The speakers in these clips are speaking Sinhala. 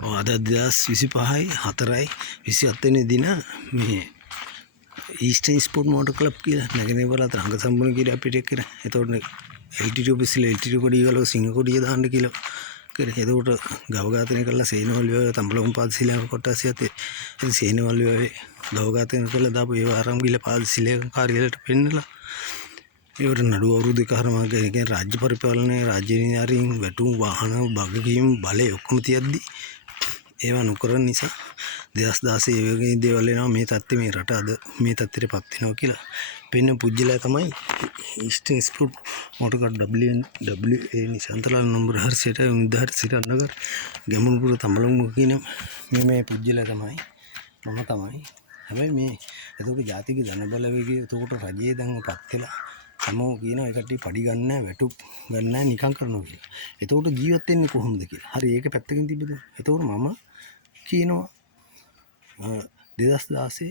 අද 2025යි 4යි 27 වෙනි දින මේ ඊස්ටර්න් ස්පෝර්ට් මෝටර් ක්ලබ් කියලා නැගෙනහිර පළාත රංග සම්පූර්ණ කියලා අපිට එක්කන. එතකොට LTT ඔෆිසියල් LTT කොඩිය ගලව සිංහ කොඩිය දාන්න කියලා කරේ. එතකොට ගව ඝාතනය කළා සේනවල තඹලොම් පාද ශිලාංග කොටස් යතේ. ඉතින් සේනවල ගව ඝාතනය කළා දාපු ඒව ආරම් ගිහලා පාද ශිලාංග කාර්යාලයට පෙන්නලා ඒවට නඩුව අවුරුදු එකමාරක් කියන්නේ රාජ්‍ය පරිපාලනය රාජ්‍ය නිලධාරීන් වැටුම් වාහන වගකීම් බලය ඔක්කොම තියද්දි ඒවා නොකරන නිසා 2016 ඒ වගේ දේවල් එනවා මේ තත්ත්වය මේ රට අද මේ තත්ත්වයටපත් වෙනවා කියලා පෙන්න පුජ්‍යලා තමයි eastern sport motor club WNWA Nisanthalal number 4 නිදහස් නගර ගැමුණුපුර තඹලොම්ගම කියන මේ පුජ්‍යලා තමයි මම තමයි. හැබැයි මේ එතකොට ජාතික ජන බලවේගය එතකොට රජයේ දැන්පත් වෙලා සමෝ කියනවා ඒ කට්ටිය පඩි ගන්න නැහැ වැටු ගන්න නැහැ නිකන් කරනවා කියලා. එතකොට ජීවත් වෙන්නේ කොහොමද කියලා. හරි ඒක පැත්තකින් තිබ්බද? එතකොට මම කියනවා 2016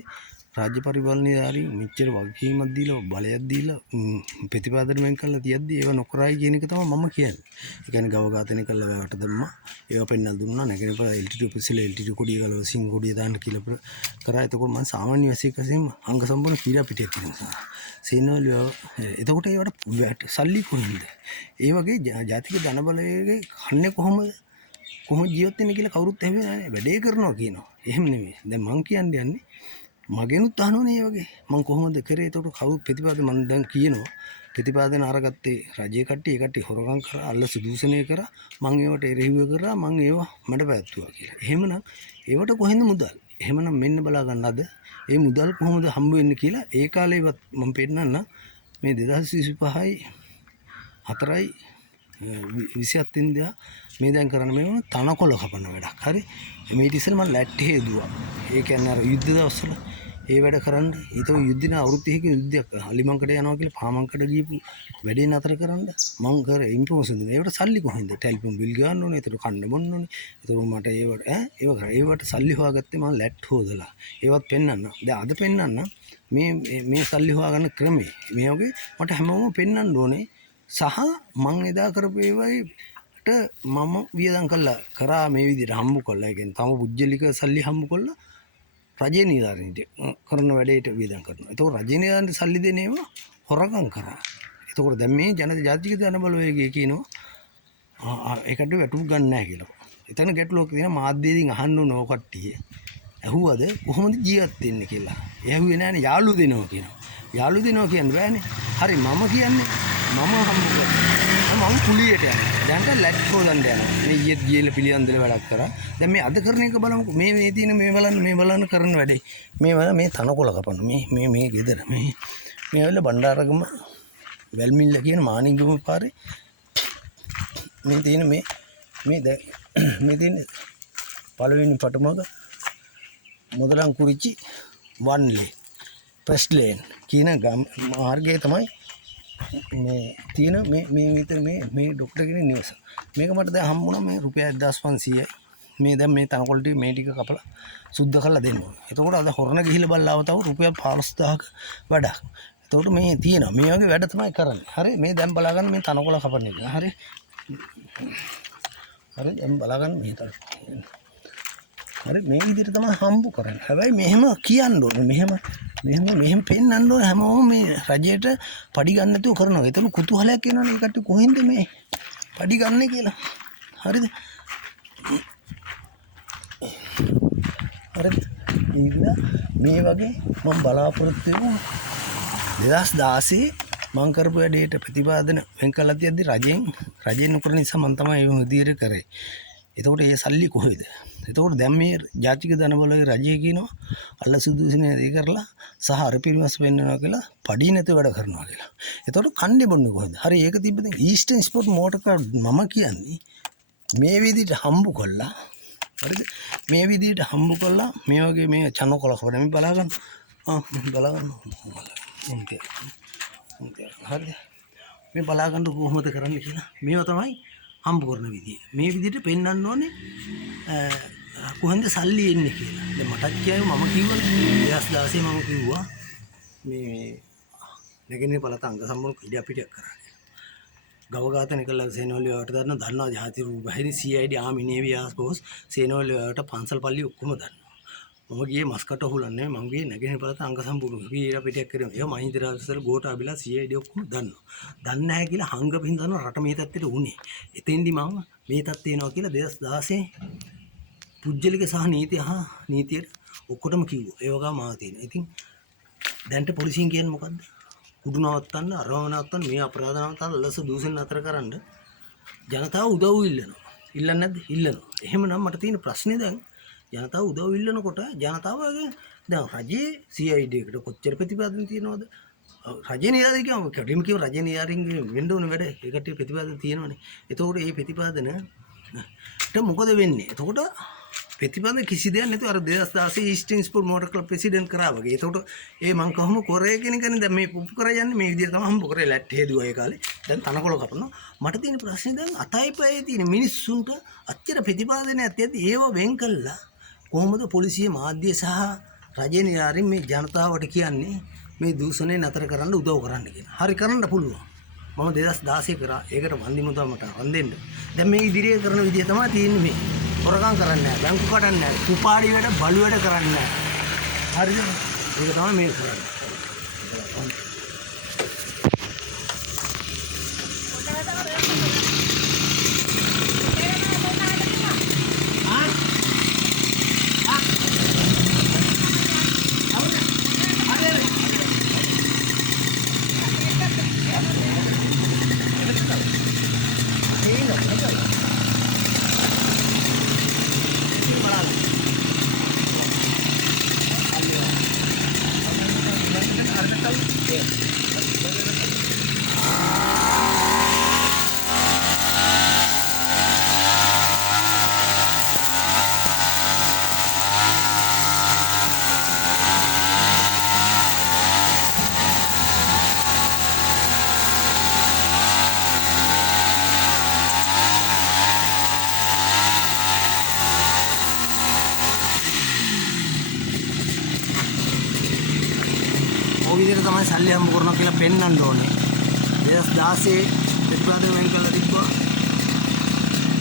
රාජ්‍ය පරිපාලනයේදී මෙච්චර වගකීමක් දීලා බලයක් දීලා ප්‍රතිපාදන වෙන් කරලා තියද්දි ඒව නොකරයි කියන එක තමයි මම කියන්නේ. ඒ කියන්නේ ගව ඝාතනය කළා වැවට දැම්මා. ඒව පෙන්නලා දුන්නා නැගෙනහිර LTT ඔෆිසියල් LTT කොඩිය ගලව සිංහ කොඩිය දාන්න කියලා කරා. එතකොට මම සාමාන්‍ය වැසියෙක් වශයෙන් අංග සම්පූර්ණ කීලා පිටියක් තියෙනවා. සේනවල එතකොට ඒවට සල්ලි කොහෙන්ද? ඒ වගේ ජාතික ධන බලයේ කන්නේ කොහොමද ජීවත් වෙන්නේ කියලා කවුරුත් ඇහුවේ නැහැ. වැඩේ කරනවා කියනවා. එහෙම නෙමෙයි. දැන් මං කියන්නේ මගෙනුත් අහනෝනේ මේ වගේ. මං කොහොමද කරේ? එතකොට කවුරුත් ප්‍රතිපාදන මං දැන් කියනවා. ප්‍රතිපාදන අරගත්තේ රජයේ කට්ටිය ඒ කට්ටිය හොරගම් කරා අල්ලසු දූෂණය කරා. මං ඒවට එරෙහිව කරා. මං ඒවා මඩ පැවැත්තුවා කියලා. එහෙමනම් ඒවට කොහෙන්ද මුදල්? එහෙමනම් මෙන්න බලා ගන්න අද ඒ මුදල් කොහොමද හම්බ වෙන්නේ කියලා ඒ කාලේවත් මම පෙන්නන්න මේ 2025යි 4යි 27 ඉඳලා මේ දැන් කරන්න මේ වුණ තනකොළ කපන වැඩක්. හරි මේ ඉතින් මම ලැට් හේදුවා. ඒ කියන්නේ අර යුද්ධ දවස්වල ඒ වැඩ කරන්න ඊට යුද්ධින අවුරුදු 30කින් යුද්ධයක් අලිමංකඩ යනවා කියලා පාමංකඩ ගියපු වැඩේ නතර කරන්න මං කරේ ඉන්ෆෝමේෂන් දුන්නා. ඒවට සල්ලි කොහෙන්ද? ටෙලිෆෝන් බිල් ගන්න ඕනේ. ඒකට කන්න බොන්න ඕනේ. ඒකට මට ඒවට සල්ලි හොයාගත්තේ මම ලැට් හොදලා. ඒවත් පෙන්නන්න. දැන් අද පෙන්නන්න මේ සල්ලි හොයාගන්න ක්‍රමේ මේ වගේ මට හැමෝම පෙන්නන්න ඕනේ. සහ මං එදා කරපු ඒවයිට මම වියදම් කරා මේ විදිහට හම්බ කළා. ඒ කියන්නේ තම පුජ්‍යලික සල්ලි හම්බ කළා. රජයේ නිලධාරීන්ට කරන වැඩේට වියදම් කරනවා. ඒතකොට රජයේ නිලධාරීන්ට සල්ලි දෙන ඒවා හොරගම් කරා. ඒතකොට දැන් මේ ජාතික ධන බලවේගය කියනවා ඒකට වැටුප් ගන්න නැහැ කියලා. එතන ගැටලුවක් තියෙනවා මාධ්‍යයෙන් අහන්න ඕන ඕ කට්ටිය. ඇහුවද කොහොමද ජීවත් වෙන්නේ කියලා. ඇහුවේ නැහැනේ යාළු දෙනවා කියනවා. යාළු දෙනවා කියන්න බෑනේ. හරි මම කියන්නේ මම හම්බ කරා. මම කුලියට යනවා. දැන් ලැට් හොදන්න යනවා. මේ ඊයේත් ගිහලා පිළියන්දල වැඩක් කරා. දැන් මේ අද කරන එක බලමුකෝ. මේ තියෙන මේ බලන්න කරන වැඩේ. මේ තනකොළ කපන. මේ ගෙදර මේ වෙල බණ්ඩාරගම වැල්මිල්ල කියන මානිගම පාරේ මේ තියෙන මේ තියෙන පළවෙනි පටමක මොදලන් කුරිච්චි වන්ලේ ෆස්ට් ලේන් කියන මාර්ගය තමයි මේ තියෙන මේ විතර මේ ડોක්ටර් කෙනෙක් නිවස. මේක මට දැන් හම්බුණා මේ රුපියල් 1500යි. මේ දැන් මේ තනකොළ ටික මේ ටික කපලා සුද්ධ කරලා දෙන්න ඕනේ. එතකොට අද හොරණ ගිහිල්ලා බලලාව තව රුපියල් 15000ක වැඩක්. එතකොට මේ තියෙනවා මේ වගේ වැඩ තමයි කරන්නේ. හරි මේ දැන් බලාගන්න මේ තනකොළ කපන එක. හරි දැන් බලාගන්න මේ තර. හරි මේ විදිහට තමයි හම්බ කරන්නේ. හැබැයි මෙහෙම කියන්න ඕනේ. මෙහෙම පෙන්නන්න ඕනේ හැමෝම මේ රජයට පඩි ගන්න නැතුව කරනවා. ඒතන කුතුහලයක් එනවනේ ඒකට කොහෙන්ද මේ පඩි ගන්න කියලා. හරිද? හරිද? මේ වගේ මම බලාපොරොත්තු වෙනවා 2016 මං කරපු වැඩේට ප්‍රතිපාදන වෙන් කළා තියද්දි රජයෙන් නොකරන නිසා මම තමයි මේ විදිහට කරේ. එතකොට ඒ සල්ලි කොහෙද? එතකොට දැන් මේ ජාතික ධන බලවේග රජය කියනවා අල්ලසු දූෂණය දී කරලා සහ අර පිරිමස් වෙන්නනවා කියලා පඩි නැතුව වැඩ කරනවා කියලා. එතකොට කන්නේ බොන්නේ කොහෙද? හරි ඒක තිබ්බ දැන් ඊස්ටර්න් ස්පෝර්ට් මෝටර් ක්ලබ් මම කියන්නේ මේ විදිහට හම්බ කළා. හරිද? මේ විදිහට හම්බ කළා මේ වගේ මේ චනකොළ කපන මේ බලාගන්න. බලගන්න. හරිද? මේ බලාගන්න කොහොමද කරන්නේ කියලා. මේව තමයි හම්බ කරන විදිය. මේ විදිහට පෙන්වන්න ඕනේ කොහෙන්ද සල්ලි එන්නේ කියලා. දැන් මටත් කියයි මම කිව්වා 2016 මම කිව්වා මේ නැගෙනහිර පළාත අංග සම්පූර්ණ ක්‍රීඩා පිටියක් කරා කියලා. ගව ඝාතනය කළා සේනාවලිය වට දන්නවා ජාති රූප බහිරි CID ආමි නේවි ආස්පෝස් සේනාවලිය වට පන්සල් පල්ලි ඔක්කොම දන්නවා. මම ගියේ මස්කට හොලන්නේ මම ගියේ නැගෙනහිර පළාත අංග සම්පූර්ණ වීර පිටියක් කරේ. ඒ මහින්ද රාජසල ගෝඨාභිලා CID ඔක්කොම දන්නවා. දන්නේ නැහැ කියලා හංගපින් දන්නවා රට මේ තත්ත්වෙට උනේ. එතෙන්දි මම මේ තත්ත්වේ එනවා කියලා 2016 පුජ්‍යලික සහ නීතියට ඔක්කොටම කිව්වා. ඒ වගේම මාව තියෙන. ඉතින් දැන්ට පොලිසියෙන් කියන්නේ මොකද්ද? කුඩු නවත්තන්න, අරව නවත්තන්න, මේ අපරාධ නවත්තන්න, ලස දූෂණ නතර කරන්න ජනතාව උදව් ඉල්ලනවා. ඉල්ලන්නේ නැද්ද? ඉල්ලනවා. එහෙමනම් මට තියෙන ප්‍රශ්නේ දැන් ජනතාව උදව් ඉල්ලනකොට ජනතාවගේ දැන් රජයේ CID එකට කොච්චර ප්‍රතිපාදන තියෙනවද? රජේ නිලධාරී කියම කැඩීම කියව රජේ නිලධාරීන්ගේ වෙන්න ඕන වැඩ. ඒකට ප්‍රතිපාදන තියෙනවනේ. එතකොට මේ ප්‍රතිපාදනට මොකද වෙන්නේ? එතකොට ප්‍රතිපාදන කිසි දෙයක් නැතුව අර 2016 eastern sport motor club president කරා වගේ. එතකොට මං කොහොම කරේ කියන එකනේ දැන් මේ පුපු කර යන්නේ මේ විදිහට තමයි හම්බ කරේ ලැට් හේදුවා ඒ කාලේ. දැන් තනකොළ කපනවා. මට තියෙන ප්‍රශ්නේ දැන් අතයි පයේ තියෙන මිනිස්සුන්ට අච්චර ප්‍රතිපාදනයක් තියෙද්දි ඒව වෙන් කළා කොහොමද පොලිසිය මාධ්‍ය සහ රජයේ නිලධාරීන් මේ ජනතාවට කියන්නේ මේ දූෂණය නතර කරන්න උදව් කරන්න කියලා. හරි කරන්න පුළුවන්. මම 2016 කරා. ඒකට වන්දි මුදා මට අරන් දෙන්න. දැන් මේ ඉදිරියේ කරන විදිය තමයි තියෙන්නේ මේ. හොරකම් කරන්නේ නැහැ. බැංකු කඩන්නේ නැහැ. කුපාඩි වැඩ බලු වැඩ කරන්නේ නැහැ. හරිද? ඒක තමයි මේ කරන්නේ. විදිහට තමයි සල්ලි හම්බ කරනවා කියලා පෙන්වන්න ඕනේ. 2016 ප්‍රතිපාදන වෙන් කළා තිබ්බා.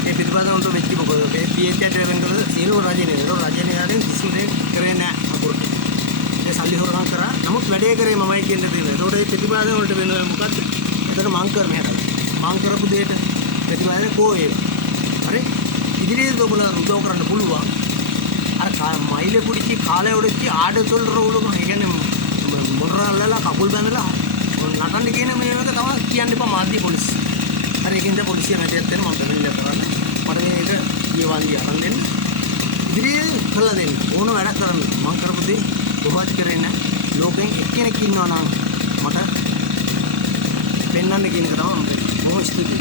ඒ ප්‍රතිපාදන වලට වෙච්ච මොකද? මේ PHට වෙන් කළා සියලු රජණියන් කිසිම දෙයක් කරේ නැහැ අපුරට. ඒ සල්ලි හොරකම් කරා. නමුත් වැඩේ කරේ මමයි කියන දේ. ඒතකොට මේ ප්‍රතිපාදන වලට වෙන මොකද්ද? එතන මං කර මෙහෙට. මං කරපු දෙයට ප්‍රතිපාදන කෝ ඒක. හරි? ඉදිරියට ඔබලා උදව් කරන්න පුළුවන්. අර මයිලේ පුඩිච්ච කාලේ උඩච්ච ආඩතොල් රෝලම කියන්නේ මොරරල්ලා කකුල් බැඳලා නටන්න කියන මේක තමයි කියන්න එපා මාධ්‍ය පොලිසිය. හරි ඒකින්ද පොලිසිය නැටයක් දෙන්න මම දෙන්න කරන්නේ. මට මේක ඊවන්දි අරන් දෙන්න. ඉදිරියේ කළා දෙන්න. ඕන වැඩක් කරන්න. මම කරපු දේ කොහොමද කරේ නැහැ. ලෝකෙන් එක්කෙනෙක් ඉන්නවා නම් මට පෙන්වන්න කියන එක තමයි මම ස්තුතියි.